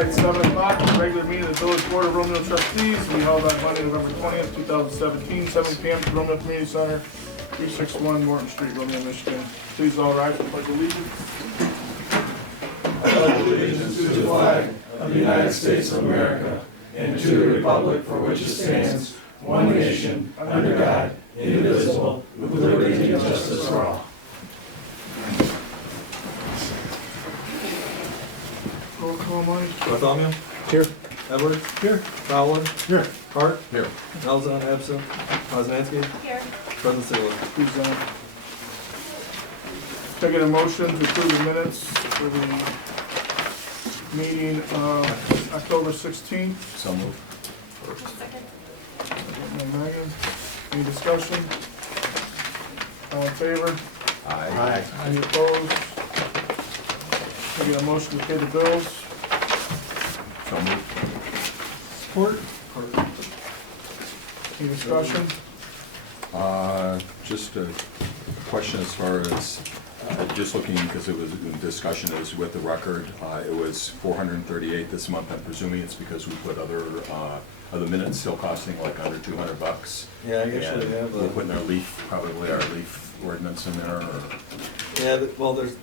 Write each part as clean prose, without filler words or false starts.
Alright, 7 o'clock, regular meeting of the Village Board of Romeo Trustees. We held on Monday, November 20th, 2017, 7 p.m. at the Romeo Community Center, 361 Morton Street, Romeo, Michigan. Please all rise for the pledge of allegiance. I pledge allegiance to the flag of the United States of America and to the republic for which it stands, one nation, under God, indivisible, with liberty and justice for all. Roll call, Mike. Bartholomew? Here. Edwards? Here. Fowler? Here. Hart? Here. Nelson, absent. Poznanski? Here. President Sigler? Please, taking a motion to approve the minutes for the meeting of October 16th. So moved. Second. Megan, any discussion? All in favor? Aye. Any opposed? Taking a motion to pay the bills. So moved. Support. Any discussion? Just a question as far as, just looking, because it was in discussion, is with the record, it was 438 this month. I'm presuming it's because we put other minutes still costing like under $200. Yeah, I actually And have we're putting our leaf, probably our leaf ordinance in there, or, Yeah, well, there's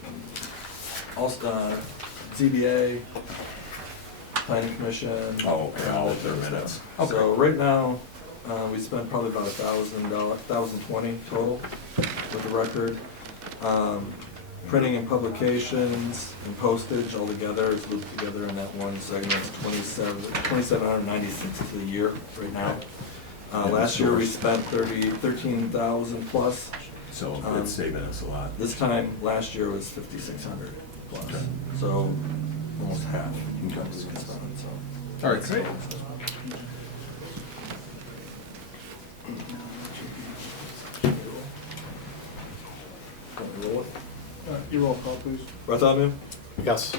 also ZBA, Planning Commission. oh, okay, all of their minutes. So right now, we spent probably about $1,020 total with the record. Printing and publications and postage altogether is looped together in that one segment. It's $2,796 to the year right now. Last year we spent 13,000 plus. So it's saving us a lot. This time last year was 5,600 plus. Okay. So almost half. Okay. Spent, so. All right, great. Roll it. Your roll call, please. Bartholomew? Yes.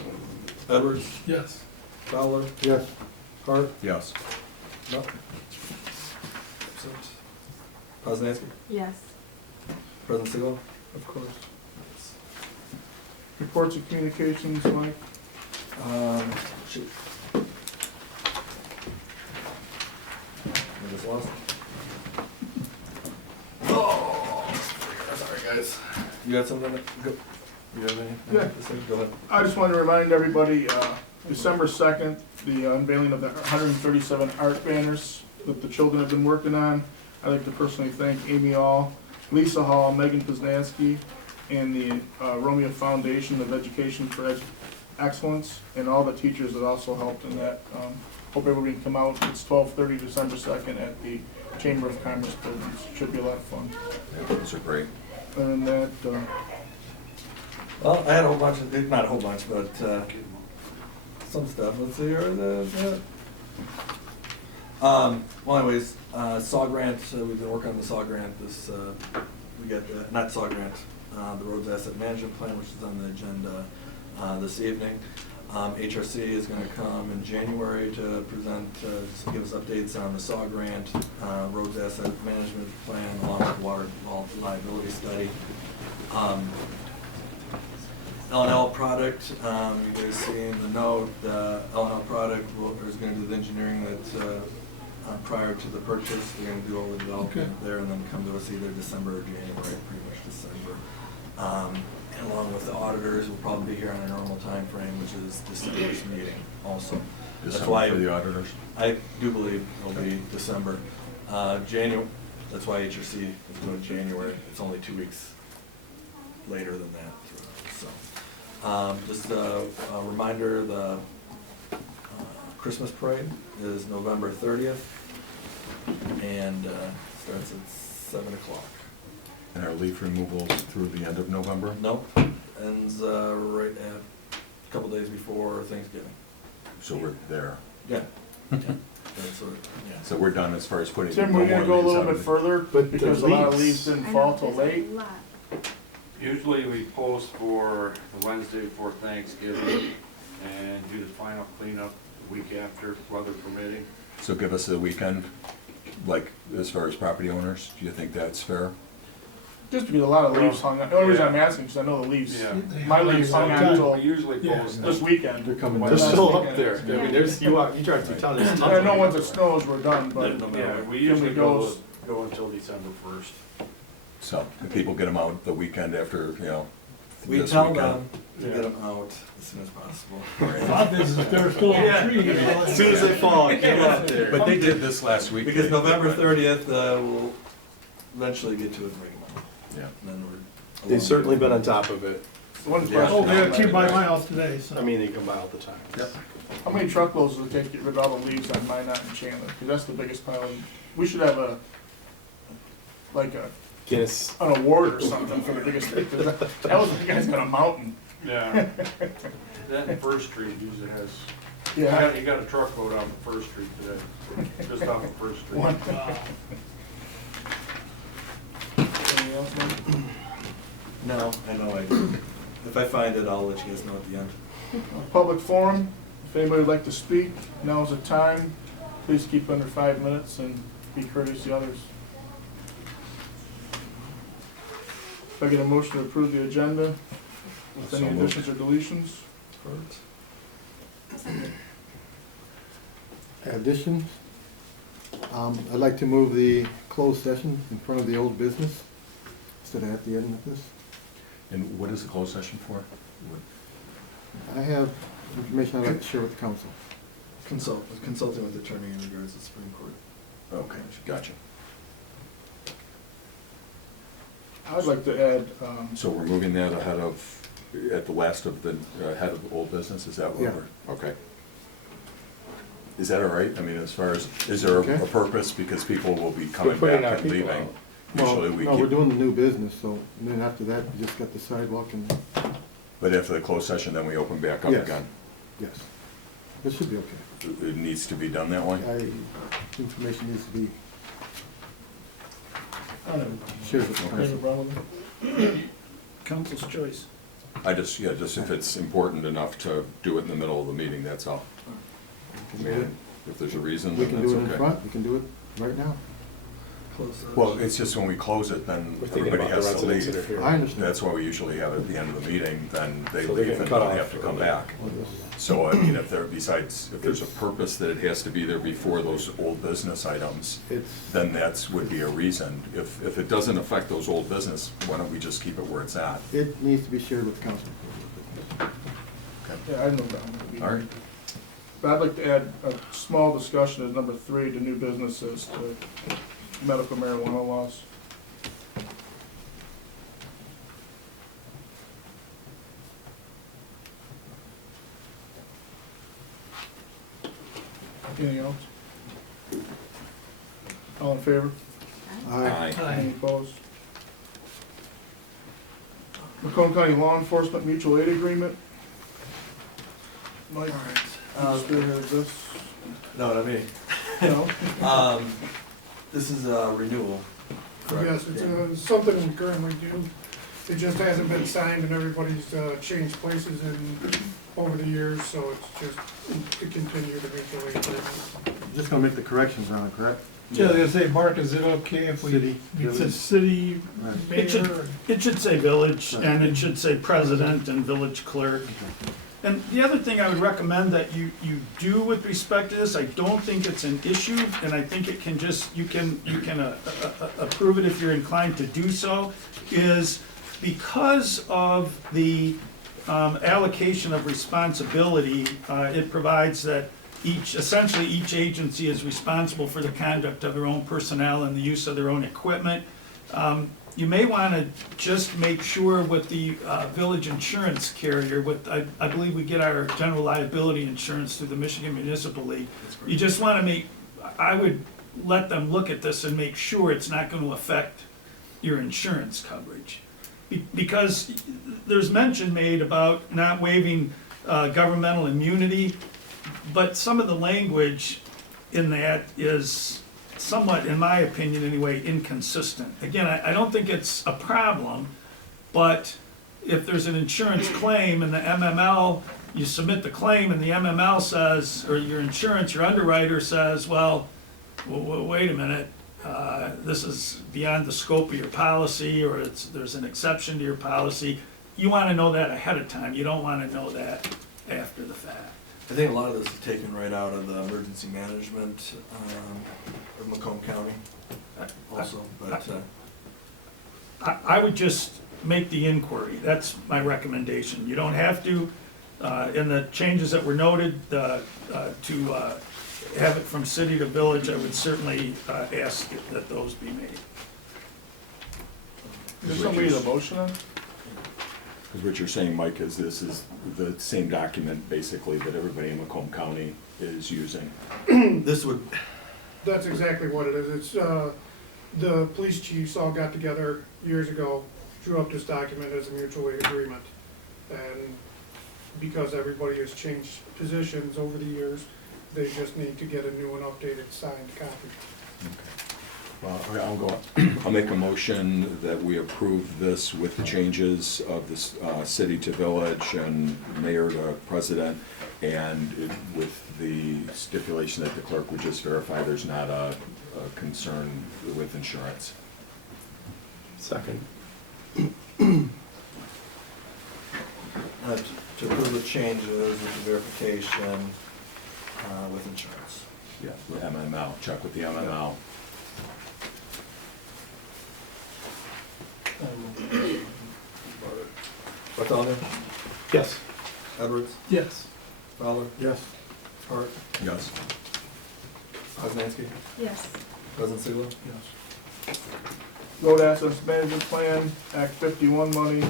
Edwards? Yes. Fowler? Yes. Hart? Yes. No. Absent. Poznanski? Yes. President Sigel? Of course. Reports of communications, Mike. Shoot. I just lost it. Oh, sorry guys. You got something to go? You have anything? Yeah. to say? Go ahead. I just want to remind everybody, December 2nd, the unveiling of the 137 art banners that the children have been working on. I'd like to personally thank Amy All, Lisa Hall, Megan Poznanski, and the Romeo Foundation of Education for Excellence, and all the teachers that also helped in that. Hope everybody can come out. It's 12:30 December 2nd at the Chamber of Commerce buildings. Should be a lot of fun. Yeah, those are great. And that, Well, I had a whole bunch of, not a whole bunch, but some stuff. Let's see here. Well, anyways, SAW grant. We've been working on the SAW grant. This we got not SAW grant, the Roads Asset Management Plan, which is on the agenda this evening. HRC is going to come in January to present, just give us updates on the SAW grant, Roads Asset Management Plan, along with water liability study. L&L product, you guys see in the note, L&L product is going to do the engineering that prior to the purchase. They're going to do all the development there and then come to us either December or January, pretty much December. And along with the auditors, we'll probably be here on a normal time frame, which is December's meeting also. That's why For the auditors? I do believe it'll be December. January, that's why HRC is doing January. It's only 2 weeks later than that. So, just a reminder, the Christmas parade is November 30th and starts at 7 o'clock. And our leaf removals through the end of November? Nope, ends right at a couple days before Thanksgiving. So we're there. Yeah. That's sort of, yeah. So we're done as far as putting. Tim, no we're gonna more go a leaves little out bit of the- further, But because the a lot of leaves- leaves didn't I fall know, till there's a late. lot. Usually we post for the Wednesday before Thanksgiving and do the final cleanup the week after, weather permitting. So give us a weekend, like, as far as property owners, do you think that's fair? Just because a lot of leaves hung out. The only reason I'm asking is 'cause I know the leaves. Yeah. My leaves hung out We until usually Yeah. post this weekend. They're coming Well, down. They're last still up weekend. there. I mean, there's, you drive through town, there's tons of I know them. once it snows, we're done, but No matter Yeah, what. we Can usually we go until December 1st. So, and people get them out the weekend after, We this tell weekend. them to get them out as soon as possible. Bob is, they're still on the tree. As soon as they fall, get them out there. But they did this last week. Because they- November 30th, we'll eventually get to it and bring them out. Yeah. And then we're. They've certainly been on top of it. one Yeah. question. Oh, they came by my house today, so. I mean, they come by all the time. Yep. How many truckloads does it take to get rid of all the leaves on Minot and Chandler? Because that's the biggest pile. We should have Guinness. an award or something for the biggest thing. 'Cause that was, you guys got a mountain. Yeah. That and First Street usually has, Yeah. you got a truckload out on First Street today, just off of First Street. One. Anything else, Mike? No, I know I do. If I find it, I'll let you guys know at the end. Public forum, if anybody would like to speak, now's the time. Please keep under 5 minutes and be courteous to others. If I get a motion to approve the agenda with any So moved. additions or deletions? Additions. I'd like to move the closed session in front of the old business instead of at the end of this. And what is the closed session for? I have information I'd like to share with the council. Consulting with attorney in regards to Supreme Court. Okay, gotcha. I'd like to add, So we're moving that ahead of, at the last of the, head of old business, is that what Yeah. we're? Okay. Is that all right? I mean, as far as, is there Okay. a purpose, because people will be coming putting back our and people leaving? out. Usually we No, we're keep, doing the new business, so, and then after that, we just got the sidewalk and, but after the closed session, then we open back up Yes. again? yes. This should be okay. It needs to be done that way? Information needs to be I don't know, shared with the have a council. problem with it? Council's choice. Just if it's important enough to do it in the middle of the meeting, that's all. I mean, if there's a reason, We then can that's do it in okay. front, we can do it right now. Close session. Well, it's just when we close it, then We're thinking everybody about the has to residents that are leave. here. I understand. That's why we usually have it at the end of the meeting, then they So they're leave getting and cut they off have to for come a back. So, I mean, if there, besides, if there's a purpose that it has to be there before those old business items, It's, then that's, would be a reason. If it doesn't affect those old business, why don't we just keep it where it's at? it needs to be shared with the council. Yeah, I know that. All right. But I'd like to add a small discussion as number 3 to new businesses to medical marijuana laws. Anything else? All in favor? Aye. Any opposed? Macomb County Law Enforcement Mutual Aid Agreement. Mike, you spearhead this? No, not me. No? This is a renewal, correct? Yes, it's Dan? something we currently do. It just hasn't been signed and everybody's changed places over the years, so it's just to continue the mutual aid agreement. Just gonna make the corrections on it, correct? Yeah, I was gonna say, Mark, is it okay if we? City, It says village. city, Right. mayor. It should say village, and it should say president and village clerk. And the other thing I would recommend that you do with respect to this, I don't think it's an issue, and I think it can just, you can approve it if you're inclined to do so, is because of the allocation of responsibility, it provides that essentially each agency is responsible for the conduct of their own personnel and the use of their own equipment. You may want to just make sure with the village insurance carrier, I believe we get our general liability insurance through the Michigan Municipal League. You just want to I would let them look at this and make sure it's not going to affect your insurance coverage. Because there's mention made about not waiving governmental immunity, but some of the language in that is somewhat, in my opinion anyway, inconsistent. Again, I don't think it's a problem, but if there's an insurance claim and the MML, you submit the claim and the MML says, or your insurance, your underwriter says, well, wait a minute, this is beyond the scope of your policy, or there's an exception to your policy. You wanna know that ahead of time, you don't wanna know that after the fact. I think a lot of this is taken right out of the emergency management of Macomb County also, but I would just make the inquiry, that's my recommendation. You don't have to, in the changes that were noted, to have it from city to village, I would certainly ask that those be made. Is there somebody the motion on? Because what you're saying, Mike, is this is the same document basically that everybody in Macomb County is using. this would, That's exactly what it is. It's, the police chiefs all got together years ago, drew up this document as a mutual aid agreement. And because everybody has changed positions over the years, they just need to get a new and updated signed copy. Well, I'll make a motion that we approve this with the changes of this city to village and mayor to president, and with the stipulation that the clerk would just verify there's not a concern with insurance. Second. to approve the changes with the verification with insurance. Yeah, with MML, check with the MML. Bartholomew? Yes. Edwards? Yes. Fowler? Yes. Hart? Yes. Osmanski? Yes. President Siglo? Yes. Road Assets Management Plan, Act 51 money.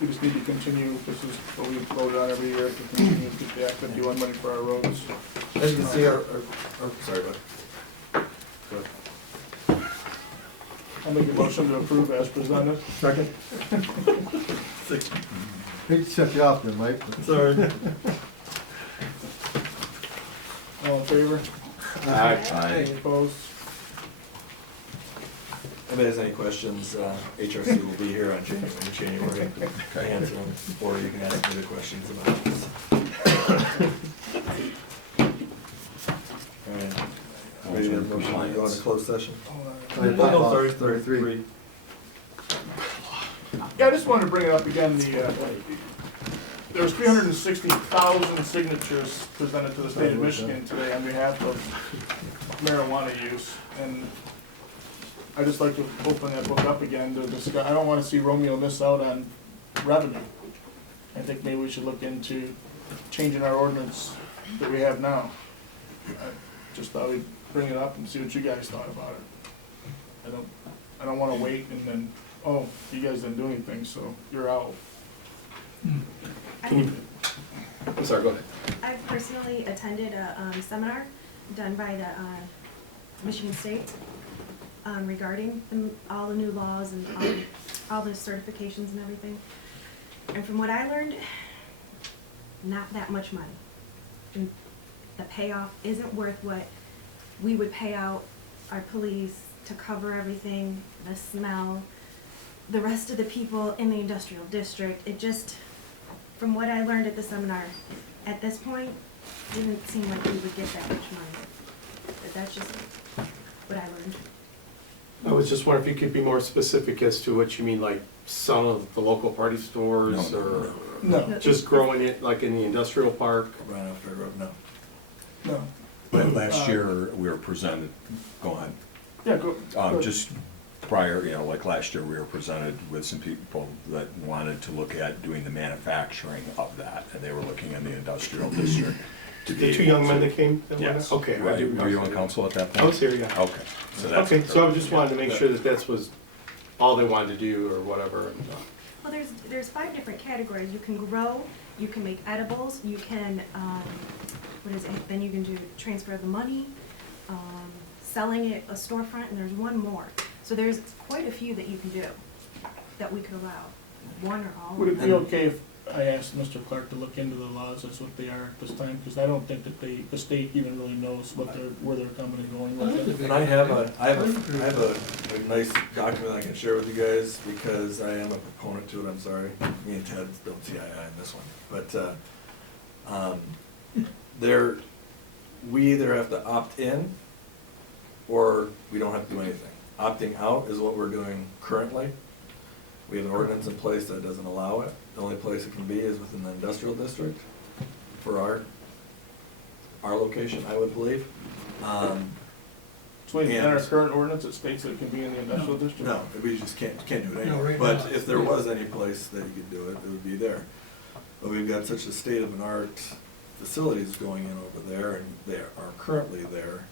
We just need to continue, this is what we voted on every year, to continue to get the Act 51 money for our roads. As you can see, our sorry, bud. Go ahead. I'll make a motion to approve as presented. Second? Hate to shut you off there, Mike. Sorry. All in favor? Aye. Any opposed? If anybody has any questions, HRC will be here on January to answer them, or you can ask me the questions about this. All right. Ready to motion to go into closed session? No, sorry, 33. Yeah, I just wanted to bring it up again, there was 360,000 signatures presented to the state of Michigan today on behalf of marijuana use, and I'd just like to open that book up again to discuss. I don't want to see Romeo miss out on revenue. I think maybe we should look into changing our ordinance that we have now. I just thought we'd bring it up and see what you guys thought about it. I don't want to wait and then, oh, you guys didn't do anything, so you're out. I'm sorry, go ahead. I personally attended a seminar done by the Michigan State regarding all the new laws and all the certifications and everything. And from what I learned, not that much money. And the payoff isn't worth what we would pay out our police to cover everything, the smell, the rest of the people in the industrial district. It just, from what I learned at the seminar, at this point, didn't seem like we would get that much money. But that's just what I learned. I was just wondering if you could be more specific as to what you mean, like some of the local party stores, No, or No, just growing it like in the industrial park? Right off the road, no. no. Last year, we were presented, go on. Yeah, go. Just prior, like last year, we were presented with some people that wanted to look at doing the manufacturing of that, and they were looking in the industrial district. to be The two able young men to- that came? that went Yes. out? Okay. I Right, do- were you on council at that point? I was here, yeah. Okay. So that's Okay, what so I they're- just wanted to make sure that that was all they wanted to do or whatever. And, Well, there's 5 different categories. You can grow, you can make edibles, you can, what is it? Then you can do transfer the money, selling it a storefront, and there's one more. So there's quite a few that you can do, that we could allow, one or all. Would it be okay if I asked Mr. Clark to look into the laws as what they are at this time? Because I don't think that the state even really knows where they're coming and going with it. And I have a nice document I can share with you guys, because I am a proponent to it, I'm sorry. Me and Ted don't see eye to eye on this one. But, we either have to opt in, or we don't have to do anything. Opting out is what we're doing currently. We have an ordinance in place that doesn't allow it. The only place it can be is within the industrial district for our location, I would believe. So in our And- current ordinance, it states that it can be in the industrial district? No, we just can't do it No, anywhere. right But now, if there was any place that you could do it, it would be there. But we've got such a state-of-the-art facilities going in over there, and they are currently there.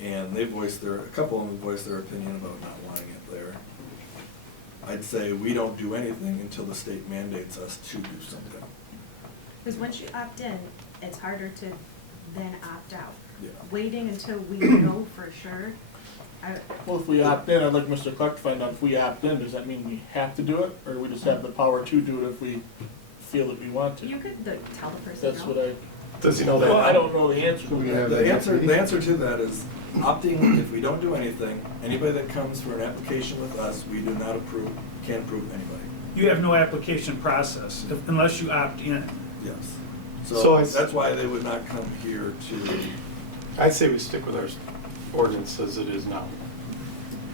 And they voiced a couple of them voiced their opinion about not wanting it there. I'd say we don't do anything until the state mandates us to do something. Because once you opt in, it's harder to then opt out. Yeah. Waiting until we know for sure, Well, if we opt in, I'd like Mr. Clark to find out if we opt in, does that mean we have to do it? Or we just have the power to do it if we feel that we want to? you could tell the person That's no. what Does he know well, I that? don't know the answer to We that. have The that answer, next the answer to that is opting, if we don't do anything, anybody that comes for an application with us, we do not approve, can't approve anybody. You have no application process unless you opt in. Yes. So So I- that's why they would not come here to, I'd say we stick with our ordinance as it is now.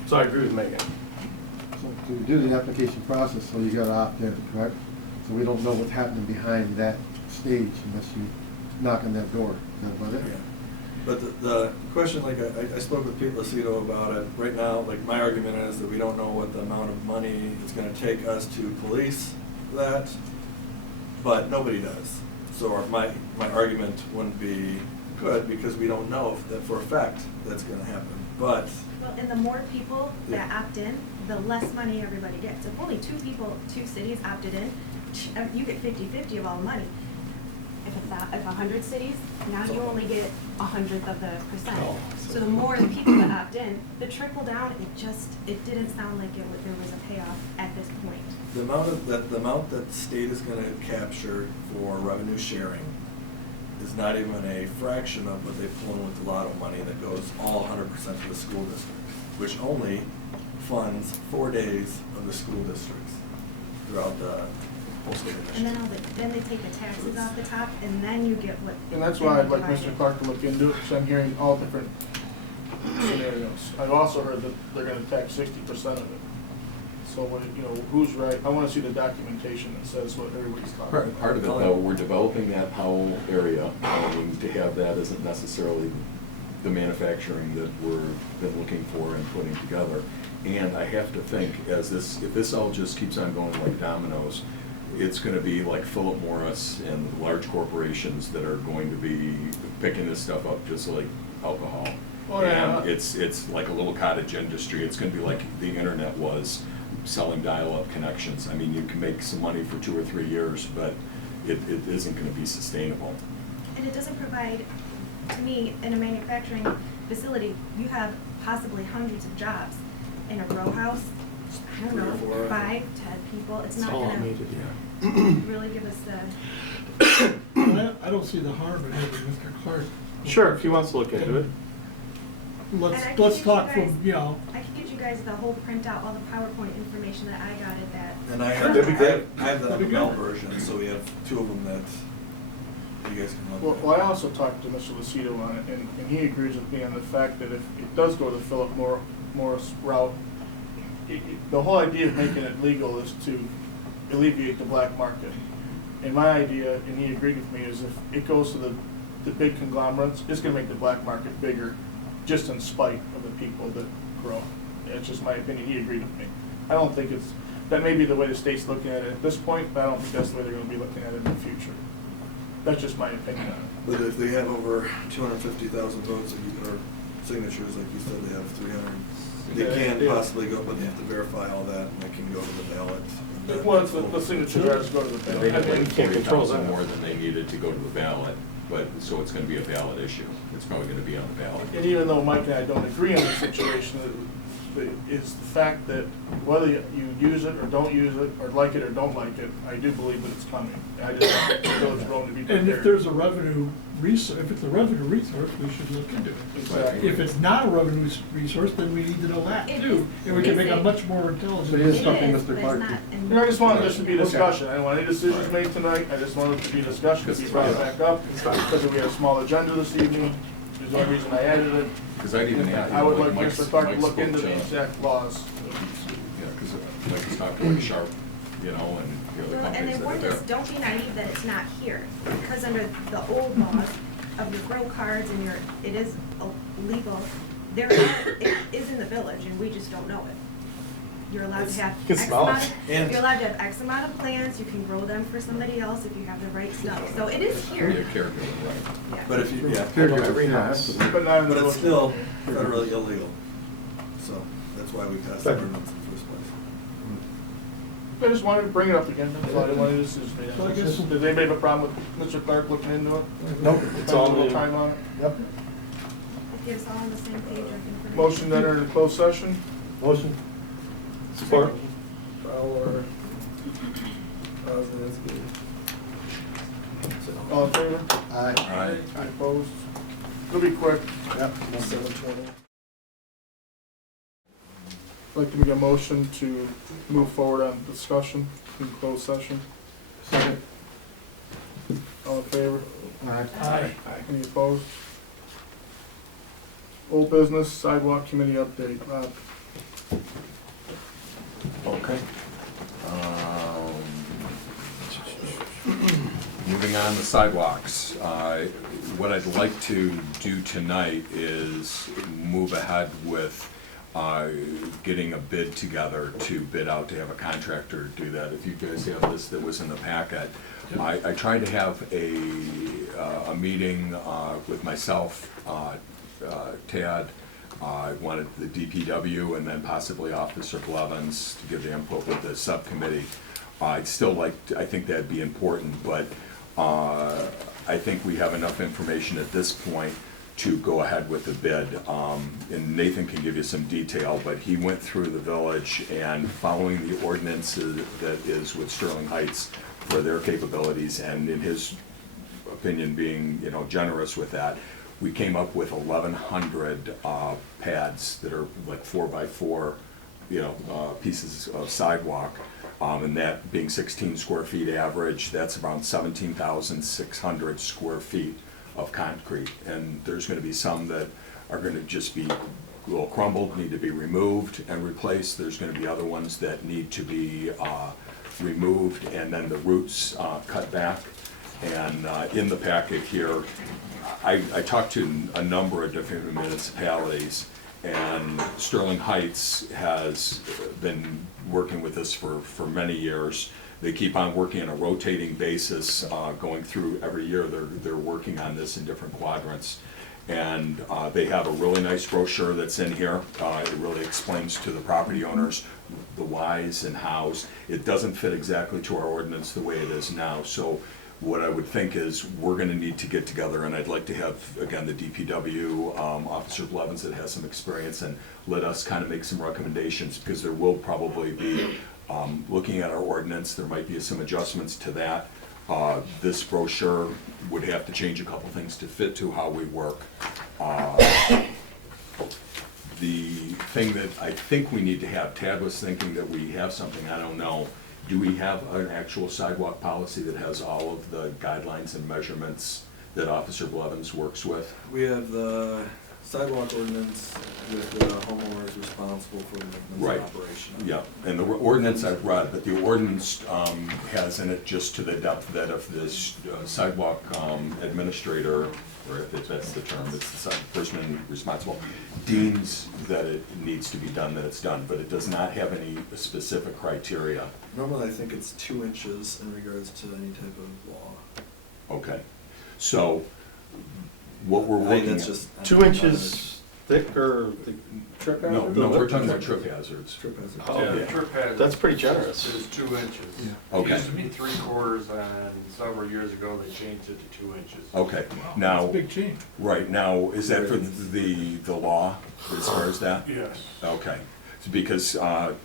So I agree with Megan. So to do the application process, so you gotta opt in, correct? So we don't know what's happening behind that stage unless you knock on that door. Is that about it? yeah. But the question, like, I spoke with Pete Lucido about it. Right now, like, my argument is that we don't know what the amount of money it's gonna take us to police that, but nobody does. So my argument wouldn't be good, because we don't know if that for a fact that's gonna happen. But, Well, and the more people that Yeah. opt in, the less money everybody gets. If only two cities opted in, you get 50-50 of all the money. If 100 cities, now you only get 1/100 of the percent. Oh, So the more the people that opt in, the trickle down, it didn't sound like there was a payoff at this point. the amount that the state is gonna capture for revenue sharing is not even a fraction of what they pull in with the lotto money that goes all 100% to the school district, which only funds 4 days of the school districts throughout the whole state of And Michigan. then they take the taxes off the top, and then you get what. And that's why I'd like then you Mr. divide it. Clark to look into it, because I'm hearing all different scenarios. I've also heard that they're gonna tax 60% of it. So, who's right? I wanna see the documentation that says what everybody's talking about. Part of it, though, we're developing that Powell area, and to have that isn't necessarily the manufacturing that we're been looking for and putting together. And I have to think, if this all just keeps on going like dominoes, it's gonna be like Philip Morris and large corporations that are going to be picking this stuff up just like alcohol. Oh, yeah. And it's like a little cottage industry. It's gonna be like the internet was, selling dial-up connections. I mean, you can make some money for 2 or 3 years, but it isn't gonna be sustainable. And it doesn't provide, to me, in a manufacturing facility, you have possibly hundreds of jobs. In a row house, I don't 3 or know, 4. 5, 10 people, it's not That's all gonna needed, really give us the, I don't see the harm in having Mr. Clark. Sure, if he wants to look into it. And I can Let's give you talk guys- from, you know, I can get you guys the whole printout, all the PowerPoint information that I got at that. And I That'd be great. have the That'd be ML good. version, so we have 2 of them that you guys can look at. Well, I also talked to Mr. Lucido on it, and he agrees with me on the fact that if it does go the Philip Morris route, the whole idea of making it legal is to alleviate the black market. And my idea, and he agreed with me, is if it goes to the big conglomerates, it's gonna make the black market bigger, just in spite of the people that grow. It's just my opinion, he agreed with me. I don't think that may be the way the state's looking at it at this point, but I don't think that's the way they're gonna be looking at it in the future. That's just my opinion on it. But if they have over 250,000 votes, or signatures, like you said, they have 300, they can Yeah. possibly go, but they have to verify all that, and they can go to the ballot. Well, it's the signature guys go to the They ballot. had like can't control 40,000 that. more than they needed to go to the ballot, but, so it's gonna be a ballot issue. It's probably gonna be on the ballot. And even though Mike and I don't agree on the situation, it's the fact that whether you use it or don't use it, or like it or don't like it, I do believe that it's coming. I just want the village grown to be prepared. and if there's a revenue resource, if it's a revenue resource, we should look into it. Exactly. If it's not a revenue resource, then we need to know that It too, is- and we can it make is a a- much more intelligent. So he is It something is, Mr. but it's Clark not did. in- You know, I just wanted this to be Okay. discussion. I didn't want any decisions made tonight. I just wanted it to be discussion, to be brought back up. It's fine. Because we had a small agenda this evening. is the only reason I added it. Because I'd even add, I would like Mike's- Mr. Clark to Mike's look into spoke the to- exact laws. Yeah, because like he's talking like Sharp, you know, and the other Well, and companies they that are warned there. us, don't be naive that it's not here, because under the old laws of your grow cards and it is illegal, it is in the village, and we just don't know it. You're allowed to have You can X smell amount, it. And- you're allowed to have X amount of plants, you can grow them for somebody else if you have the right stuff, so it is Be a here. caregiver, right? Yeah. But if you, yeah, Every Yeah, house. absolutely. But not in the but it's village. still federally illegal. So that's why we passed the But- ordinance in the first place. I just wanted to bring it up again, that's all I wanted to do. So I guess- Does anybody have a problem with Mr. Clark looking into it? Nope. It's Spend a all little in. time on it? Yep. If you're all on the same page, I can. Motion to enter into closed session? Motion? Support. Fowler, Osninsky. All in favor? Aye. Aye. Opposed? It'll be quick. Yep. 7:20. I'd like to make a motion to move forward on discussion in closed session. Second. All in favor? Aye. Any opposed? Old business sidewalk committee update. Rob? Okay. Moving on to sidewalks. What I'd like to do tonight is move ahead with getting a bid together to bid out to have a contractor do that. If you guys have this that was in the packet. I tried to have a meeting with myself, Tad, I wanted the DPW and then possibly Officer Blevins to give the input with the subcommittee. I'd still like, I think that'd be important, but I think we have enough information at this point to go ahead with the bid. And Nathan can give you some detail, but he went through the village and following the ordinance that is with Sterling Heights for their capabilities, and in his opinion being, you know, generous with that, we came up with 1,100 pads that are like 4x4, you know, pieces of sidewalk. And that being 16 square feet average, that's around 17,600 square feet of concrete. And there's gonna be some that are gonna just be a little crumbled, need to be removed and replaced. There's gonna be other ones that need to be removed and then the roots cut back. And in the packet here, I talked to a number of different municipalities, and Sterling Heights has been working with us for many years. They keep on working on a rotating basis, going through every year. They're working on this in different quadrants. And they have a really nice brochure that's in here. It really explains to the property owners the whys and hows. It doesn't fit exactly to our ordinance the way it is now. So what I would think is we're gonna need to get together, and I'd like to have, again, the DPW, Officer Blevins that has some experience, and let us kind of make some recommendations, because there will probably be, looking at our ordinance, there might be some adjustments to that. This brochure would have to change a couple things to fit to how we work. The thing that I think we need to have, Tad was thinking that we have something, I don't know. Do we have an actual sidewalk policy that has all of the guidelines and measurements that Officer Blevins works with? We have the sidewalk ordinance with the homeowners responsible for the maintenance Right. and operation. Yeah, and the ordinance I've read, but the ordinance has in it just to the depth that if this sidewalk administrator, or if that's the term, it's the person responsible, deems that it needs to be done, that it's done, but it does not have any specific criteria. Normally, I think it's 2 inches in regards to any type of law. Okay, so what we're I think looking that's at. just. 2 inches thick or the trip No, hazard? no, we're talking about trip hazards. Strip hazard. Oh, Yeah, yeah. trip hazard. That's pretty generous. Is 2 inches. Okay. It used to be 3/4, and several years ago, they changed it to 2 inches. Okay, now, Big change. right, now, is that for the law, as far as that? Yes. Okay, because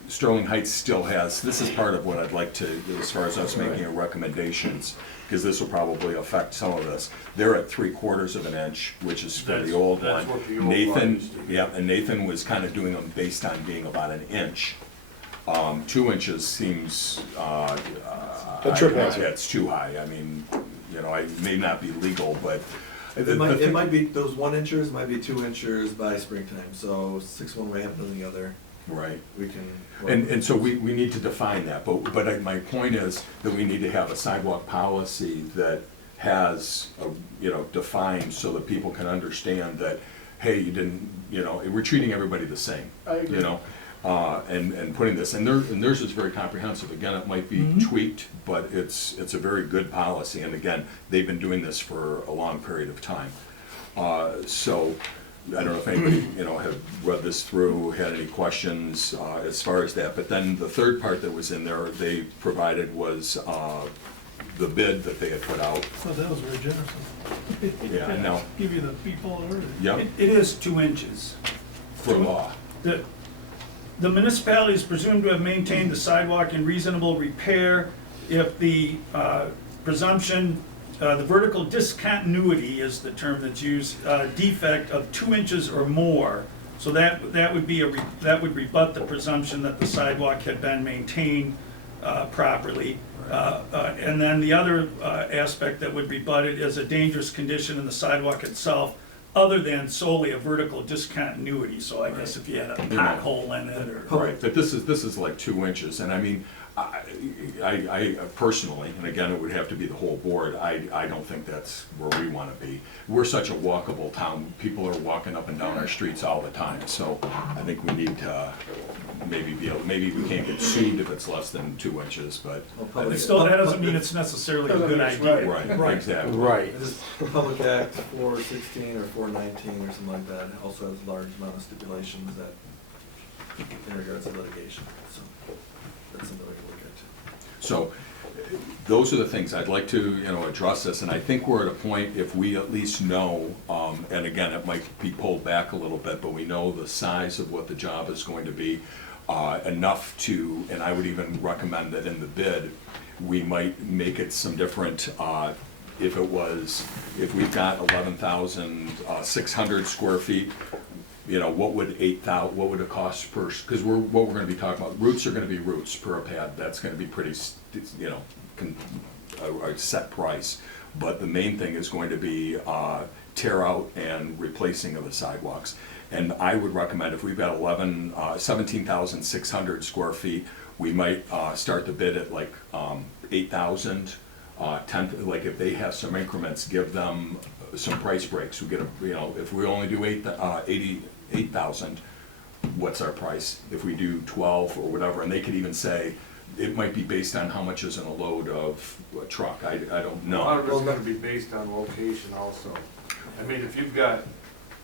Sterling Heights still has, this is part of what I'd like to, as far as us making recommendations, because this will probably affect some of this. They're at 3/4 of an inch, which is for the old one. That's what the old law Nathan, used to be. yeah, and Nathan was kind of doing them based on being about an inch. 2 inches seems, A trip hazard. It's too high. I mean, you know, it may not be legal, but It might be, those 1 inchers might be 2 inchers by springtime, so 6 one way, half a dozen the other, Right. we can. And so we need to define that, but my point is that we need to have a sidewalk policy that has, defined so that people can understand that, hey, you didn't, we're treating everybody the same. I agree. And putting this, and theirs is very comprehensive. Again, it might be tweaked, but it's a very good policy. And again, they've been doing this for a long period of time. So I don't know if anybody, have read this through, had any questions as far as that. But then the third part that was in there, they provided was the bid that they had put out. Well, that was very generous of them. Yeah, I know. Give you the people order. Yep, It is 2 inches. for law. The municipality is presumed to have maintained the sidewalk in reasonable repair if the presumption, the vertical discontinuity is the term that's used, defect of 2 inches or more. So that would be that would rebut the presumption that the sidewalk had been maintained properly. And then the other aspect that would rebut it is a dangerous condition in the sidewalk itself, other than solely a vertical discontinuity. So I guess if you had a pothole in it or. Right, but this is like 2 inches, and I mean, I personally, and again, it would have to be the whole board, I don't think that's where we wanna be. We're such a walkable town, people are walking up and down our streets all the time, so I think we need to maybe we can't get sued if it's less than 2 inches, but I think. Still, that doesn't mean it's necessarily a good idea. Right, exactly. Right. This Public Act 416 or 419 or something like that also has a large amount of stipulations that in regards to litigation, so that's something we can look at too. So, those are the things I'd like to, address this, and I think we're at a point, if we at least know, and again, it might be pulled back a little bit, but we know the size of what the job is going to be, enough to, and I would even recommend that in the bid, we might make it some different, if we've got 11,600 square feet, what would it cost per, because what we're gonna be talking about, roots are gonna be roots per a pad, that's gonna be pretty, a set price. But the main thing is going to be tear out and replacing of the sidewalks. And I would recommend, if we've got 17,600 square feet, we might start the bid at like 8,000, 10, like if they have some increments, give them some price breaks. We get if we only do 8,000, what's our price? If we do 12 or whatever, and they could even say, it might be based on how much is in a load of a truck, I don't A lot know. of it's gonna be based on location also. I mean, if you've got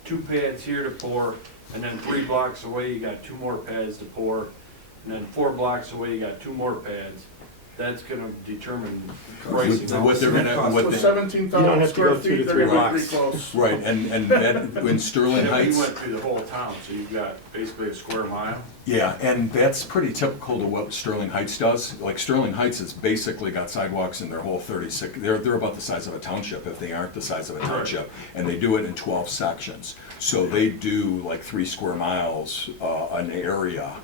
2 pads here to pour, and then 3 blocks away, you got 2 more pads to pour, and then 4 blocks away, you got 2 more pads, that's gonna determine pricing. What they're gonna, what So they, 17,000 square feet, they're gonna be pretty close. right, and that, in Sterling You Heights, went through the whole town, so you've got basically a square mile. yeah, and that's pretty typical to what Sterling Heights does. Like Sterling Heights has basically got sidewalks in their whole 36, they're about the size of a township, if they aren't the size of a township, and they do it in 12 sections. So they do like 3 square miles, an area,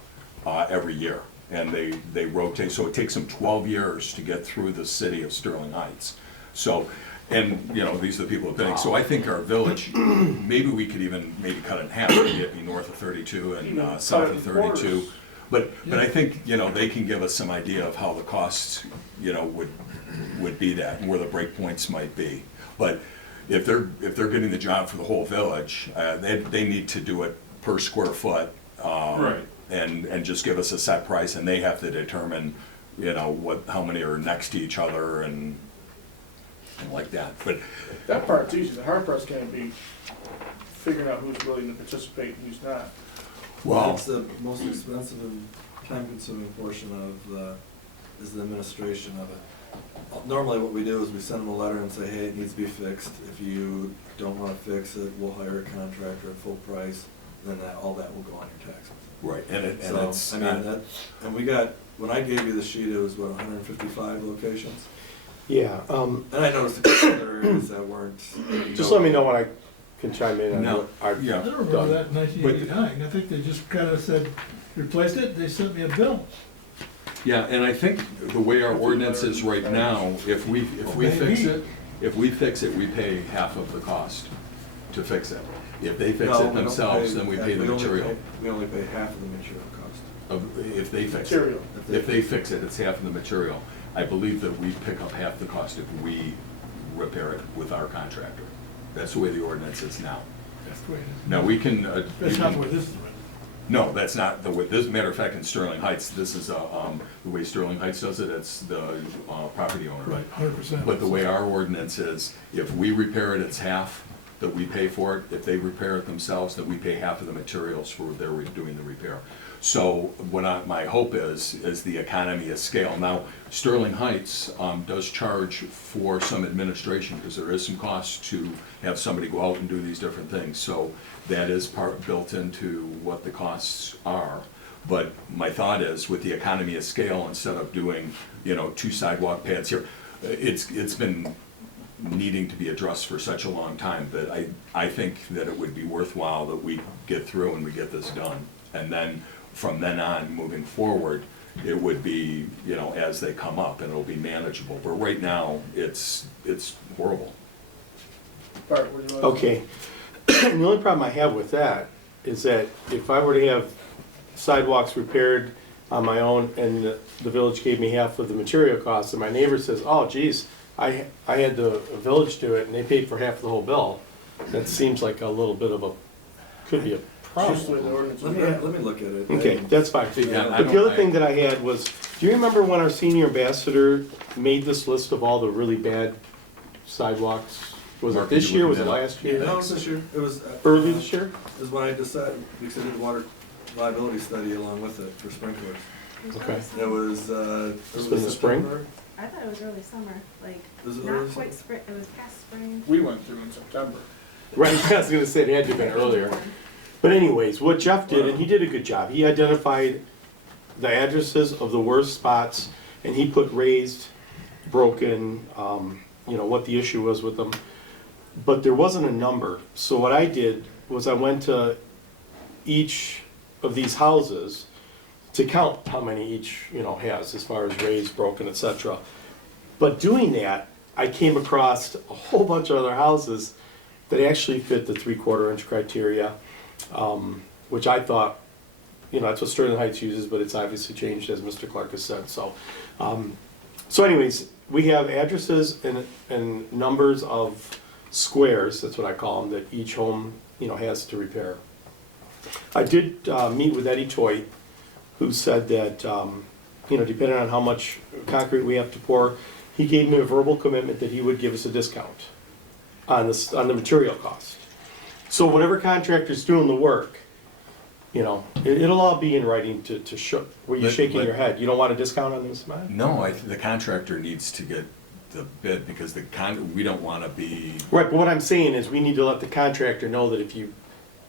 every year. And they rotate, so it takes them 12 years to get through the city of Sterling Heights. So, and, these are the people who think, so I think our village, maybe we could even maybe cut it in half, maybe it'd be north of 32 and south of 32. But I think, they can give us some idea of how the costs, would be that, and where the break points might be. But if they're getting the job for the whole village, they need to do it per square foot. Right. And just give us a set price, and they have to determine, how many are next to each other and like that. But That part's easy, the hard part's gonna be figuring out who's willing to participate and who's not. well, That's the most expensive and time-consuming portion is the administration of it. Normally what we do is we send them a letter and say, hey, it needs to be fixed. If you don't wanna fix it, we'll hire a contractor at full price, then all that will go on your taxes. right, and So, it's. I mean, and we got, when I gave you the sheet, it was what, 155 locations? Yeah, And I noticed a couple other areas that weren't. just let me know when I can chime in on No, what I've yeah. I don't remember done. that in 1989, I think they just kinda said, replaced it, they sent me a bill. Yeah, and I think the way our ordinance is right now, if we fix it, If we fix it, we pay half of the cost to fix it. If they fix No, we it don't themselves, pay- then we pay the we only material. pay- We only pay half of the material cost. If they fix it. Material. If they fix it, it's half of the material. I believe that we pick up half the cost if we repair it with our contractor. That's the way the ordinance is now. That's the way it is. Now, we can. That's not the way this is written. No, that's not the way, this, matter of fact, in Sterling Heights, this is, the way Sterling Heights does it, it's the, property owner. Right, 100%. But the way our ordinance is, if we repair it, it's half that we pay for it. If they repair it themselves, then we pay half of the materials for their doing the repair. So my hope is the economy of scale. Now, Sterling Heights does charge for some administration, because there is some cost to have somebody go out and do these different things. So that is built into what the costs are. But my thought is, with the economy of scale, instead of doing, 2 sidewalk pads here, it's been needing to be addressed for such a long time that I think that it would be worthwhile that we get through and we get this done. And then, from then on, moving forward, it would be, as they come up, and it'll be manageable. But right now, it's horrible. Bart, what do you want to say? Okay. The only problem I have with that is that if I were to have sidewalks repaired on my own and the village gave me half of the material costs, and my neighbor says, oh geez, I had the village do it and they paid for half the whole bill, that seems like a little bit of could be a Just the way problem. the ordinance is Let me written. look at it. Okay, that's fine. Yeah, But the other thing that I had was, do you remember when our senior ambassador made this list of all the really bad sidewalks? Was it Mark, this you year, was it looking that up? last year? No, it was this year. It was. Early this year? Is when I decided, because I did the water liability study along with it for sprinklers. Okay. It was, It's been the spring? September. I thought it was early summer, like, Was it not early quite summer? spring, it was past spring. We went through in September. Right, I was gonna say, it had to have been earlier. But anyways, what Jeff did, and he did a good job, he identified the addresses of the worst spots, and he put raised, broken, what the issue was with them. But there wasn't a number, so what I did was I went to each of these houses to count how many each, has, as far as raised, broken, etc. But doing that, I came across a whole bunch of other houses that actually fit the 3/4 inch criteria, which I thought, that's what Sterling Heights uses, but it's obviously changed, as Mr. Clark has said. So anyways, we have addresses and numbers of squares, that's what I call them, that each home, has to repair. I did meet with Eddie Toit, who said that, depending on how much concrete we have to pour, he gave me a verbal commitment that he would give us a discount on the material cost. So whatever contractor's doing the work, it'll all be in writing to show, were you shaking your head? You don't want a discount on this amount? No, the contractor needs to get the bid, because we don't want to be. Right, but what I'm saying is we need to let the contractor know that if you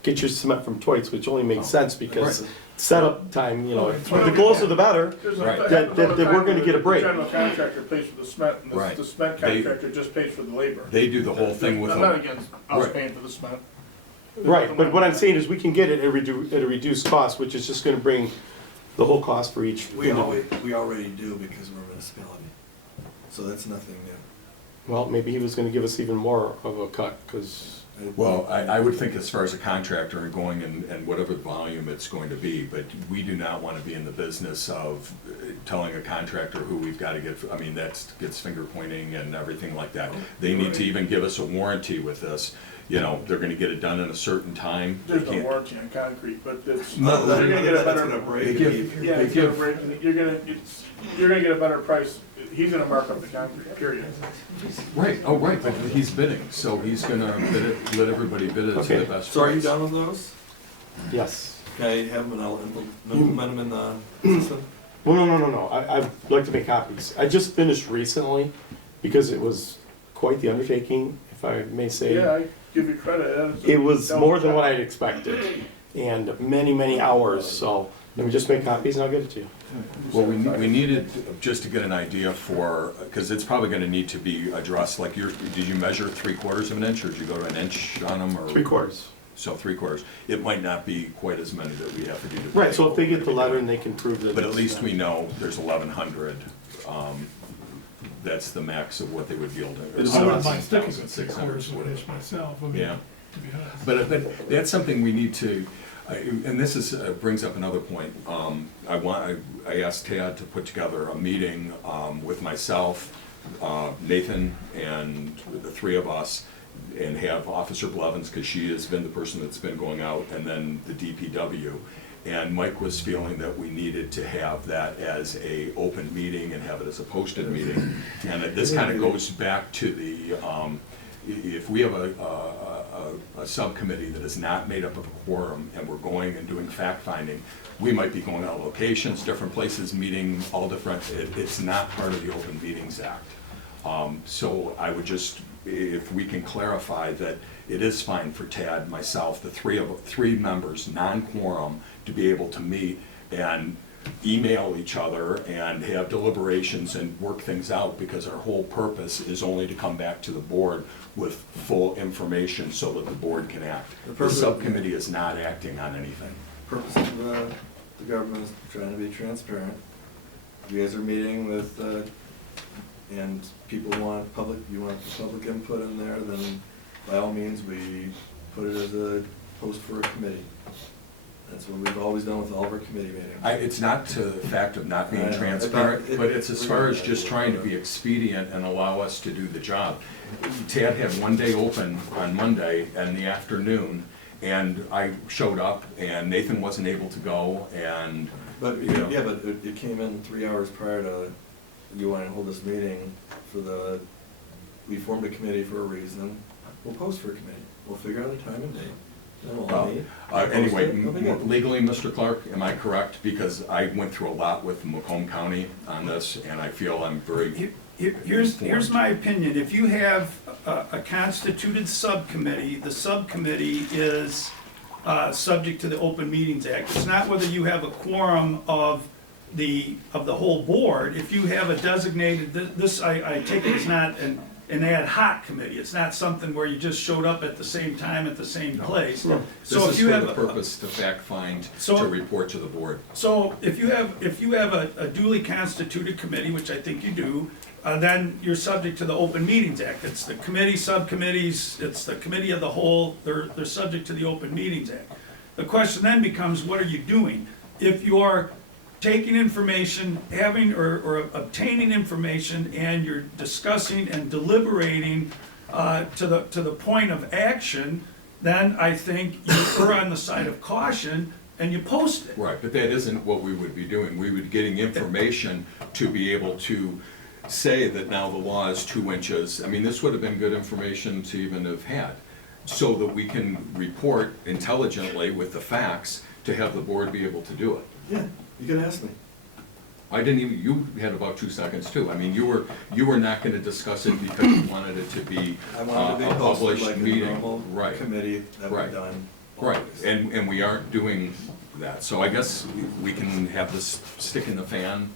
get your cement from Toits, which only makes sense because Right. setup time, the closer the better, There's a- Right. that we're gonna get a break. The general contractor pays for the cement, and Right. the cement They- contractor just pays for the labor. They do the whole thing with I'm not them. against us Right. paying for the cement. Right, but what I'm saying is we can get it at a reduced cost, which is just gonna bring the whole cost for each. We already do because we're a municipality. So that's nothing new. Well, maybe he was gonna give us even more of a cut, because, Well, I would think as far as a contractor and going and whatever volume it's going to be, but we do not want to be in the business of telling a contractor who we've got to get, that gets finger pointing and everything like that. They need to even give us a warranty with this, they're going to get it done in a certain time. They There's no can't- warranty on concrete, but it's, No, you're gonna get a that's better. gonna break They it. give- Yeah, they it's gonna give- break, and you're gonna get a better price. He's gonna mark up the concrete, period. Right, but he's bidding, so he's going to bid it, let everybody bid it to Okay. the best So are you price. done with those? yes. Can I have them and I'll implement them in the system? Well, no, I'd like to make copies. I just finished recently, because it was quite the undertaking, if I may say. Yeah, I give you credit. It was more than what I'd expected, and many, many hours, so let me just make copies and I'll get it to you. Well, we needed, just to get an idea for, because it's probably going to need to be addressed, like did you measure 3/4 of an inch, or did you go to an inch on them, or? 3/4. So 3/4. It might not be quite as many that we have to do. Right, so if they get the letter and they can prove that. But at least we know there's 1,100 that's the max of what they would be able to. It's I about wouldn't mind sticking with 6,600 3/4 of an inch myself, I mean, Yeah. to be honest. But that's something we need to, and this is, brings up another point. I asked Tad to put together a meeting with myself, Nathan, and the three of us, and have Officer Blevins, because she has been the person that's been going out, and then the DPW. And Mike was feeling that we needed to have that as a open meeting and have it as a posted meeting. And that this kind of goes back to the, if we have a subcommittee that is not made up of a quorum, and we're going and doing fact-finding, we might be going out locations, different places, meeting all different, it's not part of the Open Meetings Act. So I would just, if we can clarify that it is fine for Tad, myself, the three members, non-quorum, to be able to meet and email each other and have deliberations and work things out, because our whole purpose is only to come back to the board with full information so that the board can act. The subcommittee is not acting on anything. Purpose of the government is trying to be transparent. You guys are meeting with, and people want you want public input in there, then by all means, we put it as a post for a committee. That's what we've always done with all of our committee meetings. It's not to the fact of not I being know. transparent, but it's as far as just trying to be expedient and allow us to do the job. Tad had one day open on Monday in the afternoon, and I showed up, and Nathan wasn't able to go, and, But, you know. yeah, but it came in 3 hours prior to, you want to hold this meeting we formed a committee for a reason. We'll post for a committee. We'll figure out a time and date. Then we'll all meet. Anyway, Post it. It'll be good. legally, Mr. Clark, am I correct? Because I went through a lot with Macomb County on this, and I feel I'm very Here's my opinion. If you have a constituted subcommittee, the subcommittee is subject to the Open Meetings Act. It's not whether you have a quorum of the whole board. If you have a designated, this I take it is not an ad hoc committee. It's not something where you just showed up at the same time at the same place. This So is if you for have the purpose to fact find, So- to report to the board. So if you have a duly constituted committee, which I think you do, then you're subject to the Open Meetings Act. It's the committee, subcommittees, it's the committee of the whole, they're subject to the Open Meetings Act. The question then becomes, what are you doing? If you are taking information, having or obtaining information, and you're discussing and deliberating to the point of action, then I think you err on the side of caution and you post it. Right, but that isn't what we would be doing. We would be getting information to be able to say that now the law is 2 inches. I mean, this would have been good information to even have had, so that we can report intelligently with the facts to have the board be able to do it. Yeah, you could ask me. I didn't even, you had about 2 seconds too. I mean, you were not gonna discuss it because you wanted it to be I wanted to a be posted published like a meeting. normal Right, committee that we've Right. done. right. always. And we aren't doing that. So I guess we can have this stick in the fan,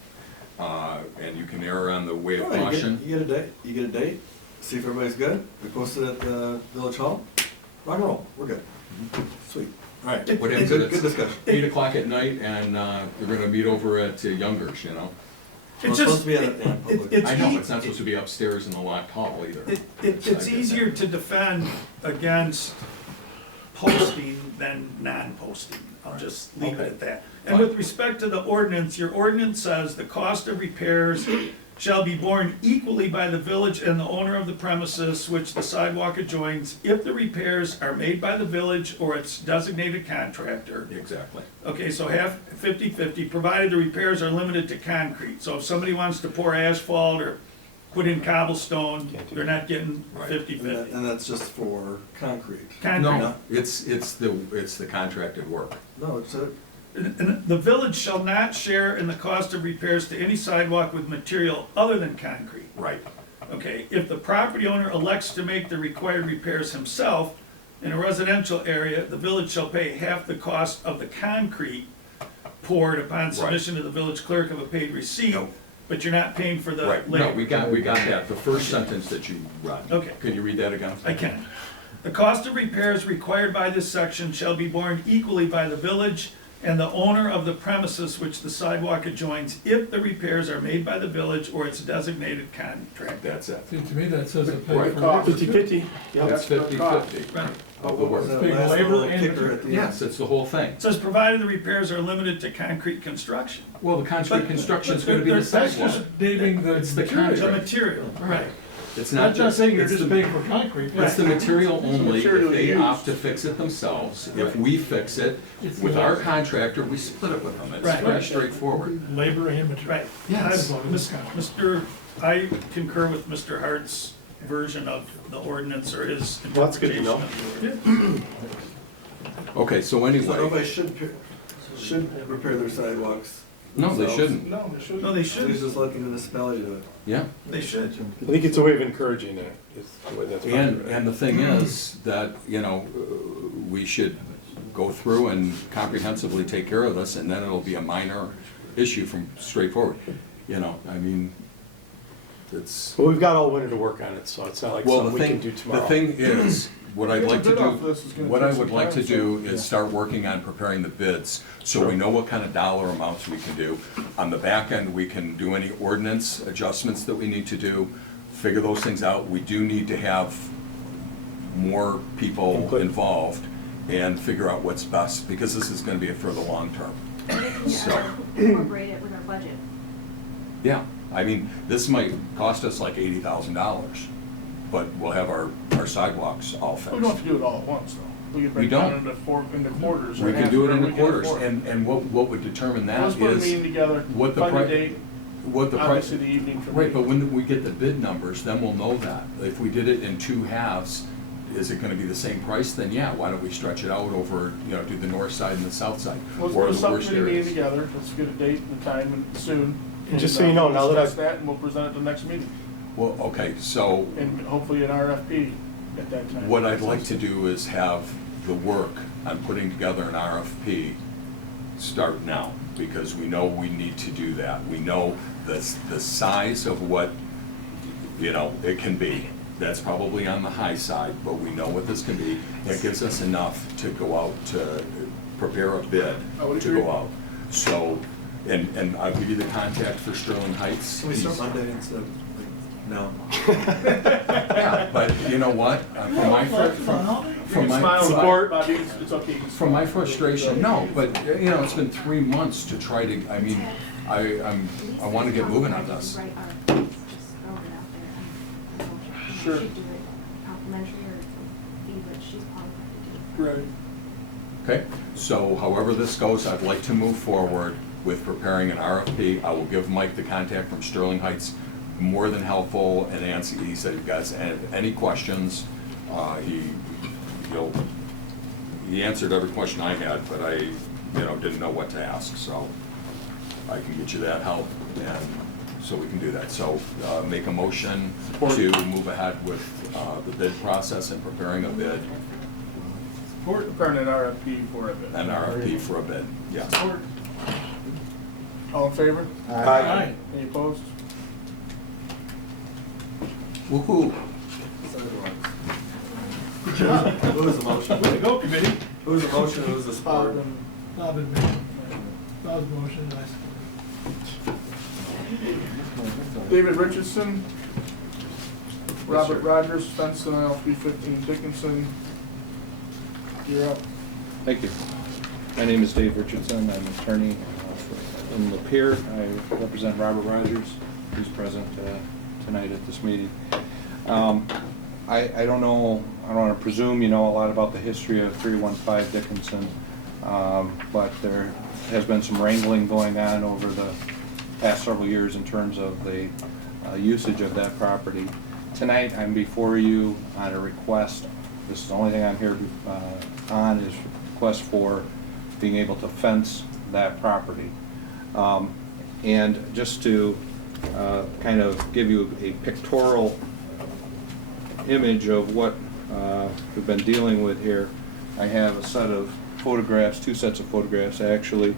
and you can err on the way of Oh, caution. You get a date, see if everybody's good, we post it at the Village Hall, rock and roll, we're good. Sweet, all right, What good, happens good if it's discussion. 8 o'clock at night and we're gonna meet over at Younger's, you know? Well, It's it's supposed just, to be at a public. it's I know, e- it's not supposed to be upstairs in the locked hall either. it's easier to defend against posting than non-posting. I'll just leave it Okay. at that. And with respect to the ordinance, your ordinance says the cost of repairs shall be borne equally by the village and the owner of the premises which the sidewalk adjoins if the repairs are made by the village or its designated contractor. Exactly. Okay, so half, 50/50, provided the repairs are limited to concrete. So if somebody wants to pour asphalt or put in cobblestone, they're not getting Right. 50/50. And that's just for concrete. Concrete. No, it's the contracted work. No, it's a, And the village shall not share in the cost of repairs to any sidewalk with material other than concrete. Right. Okay, if the property owner elects to make the required repairs himself in a residential area, the village shall pay half the cost of the concrete poured upon submission to the village clerk of a paid receipt, No. but you're not paying for the Right, labor. no, we got that, the first sentence that you read. Okay. Can you read that again? I can. The cost of repairs required by this section shall be borne equally by the village and the owner of the premises which the sidewalk adjoins, if the repairs are made by the village or its designated contractor. That's it. See, to me, that says it pays Right. for Cost. labor. 50/50, yeah. It's 50/50 Right. of the work. What's that Big last labor little and kicker at the end? Yes, it's the whole thing. It says, provided the repairs are limited to concrete construction. Well, the concrete But- construction is but gonna be the that's That's sidewalk. just naming the It's the material. The contract. material, right. It's That's not saying you're it's just the- paying for concrete. It's the material only, material if they used. opt to fix it themselves. If we fix it It's with the our labor. contractor, we split it with them. It's Right. very straightforward. Labor and material. Right. Yes. I concur with Mr. Hart's version of the ordinance or his Well, that's good to interpretation know. of the ordinance. Okay, so So anyway, nobody should repair their sidewalks. no, they themselves. shouldn't. No, they shouldn't. No, they They should, just let the municipality do it. Yeah. they should. I think it's a way of encouraging it, is the way that's. And the thing is that, you know, we should go through and comprehensively take care of this, and then it'll be a minor issue from straightforward. You know, I mean, it's, Well, we've got all winter to work on it, so it's not like well, something the we can thing, do the tomorrow. thing is, what I'd like to Getting a bid off this is do, gonna what take I some would like to time, do so- is start working on preparing the bids, so we know what kind of dollar amounts we can do. On the back end, we can do any ordinance adjustments that we need to do, figure those things out. We do need to have more people Input. involved and figure out what's best, because this is gonna be for the long term. And we can So- incorporate it with our budget. Yeah, I mean, this might cost us like $80,000, but we'll have our sidewalks all fixed. We don't have to do it all at once, though. We can We break down don't. into quarters. or We can half, do it whatever in we the can quarters, afford. and what would determine that Let's put a meeting is together, what the find a pri- date, what the price. obviously the evening for me. Right, but when we get the bid numbers, then we'll know that. If we did it in two halves, is it gonna be the same price? Then yeah, why don't we stretch it out over, you know, do the north side and the south side? Let's or put a the worst subcommittee meeting areas. together, let's get a date and a time and soon. And just so you know, now that discuss I've- that, and we'll present it at the next meeting, Well, okay, so and hopefully an RFP at that time. what I'd like to do is have the work on putting together an RFP start now, because we know we need to do that. We know the size of what, you know, it can be. That's probably on the high side, but we know what this can be. That gives us enough to go out to prepare a bid I would to agree. go out. So, and I'll give you the contact for Sterling Heights. Can we start He's- Monday instead of, no? Yeah, but you know what? From my, You from can my. smile, Support. Bobby, it's okay. From my frustration, no, but, you know, it's been 3 months to try to, I mean, I want to get moving on this. Write our, just throw it out there. Sure. She'd do it complimentary or fee, but she's qualified to do it. Right. Okay, so however this goes, I'd like to move forward with preparing an RFP. I will give Mike the contact from Sterling Heights, more than helpful, and Nancy, he said, if you guys have any questions, he answered every question I had, but I, you know, didn't know what to ask, so I can get you that help, and so we can do that. So, make a motion to move ahead with, the bid process and preparing a bid, We're preparing an RFP for it. an RFP for a bid, yes. All in favor? Aye. Any opposed? Woo-hoo. Sidewalks. Who was the motion? Way to go, committee. Who was the motion, who was the support? Bob and me. Bob's motion, and I support. David Richardson, Robert Rogers, Fenton, IL 315 Dickinson. You're up. Thank you. My name is Dave Richardson. I'm an attorney in Lapeer. I represent Robert Rogers, who's present tonight at this meeting. I don't know, I don't want to presume you know a lot about the history of 315 Dickinson, but there has been some wrangling going on over the past several years in terms of the usage of that property. Tonight, I'm before you on a request. This is the only thing I'm here on is request for being able to fence that property. And just to kind of give you a pictorial image of what we've been dealing with here, I have a set of photographs, two sets of photographs actually.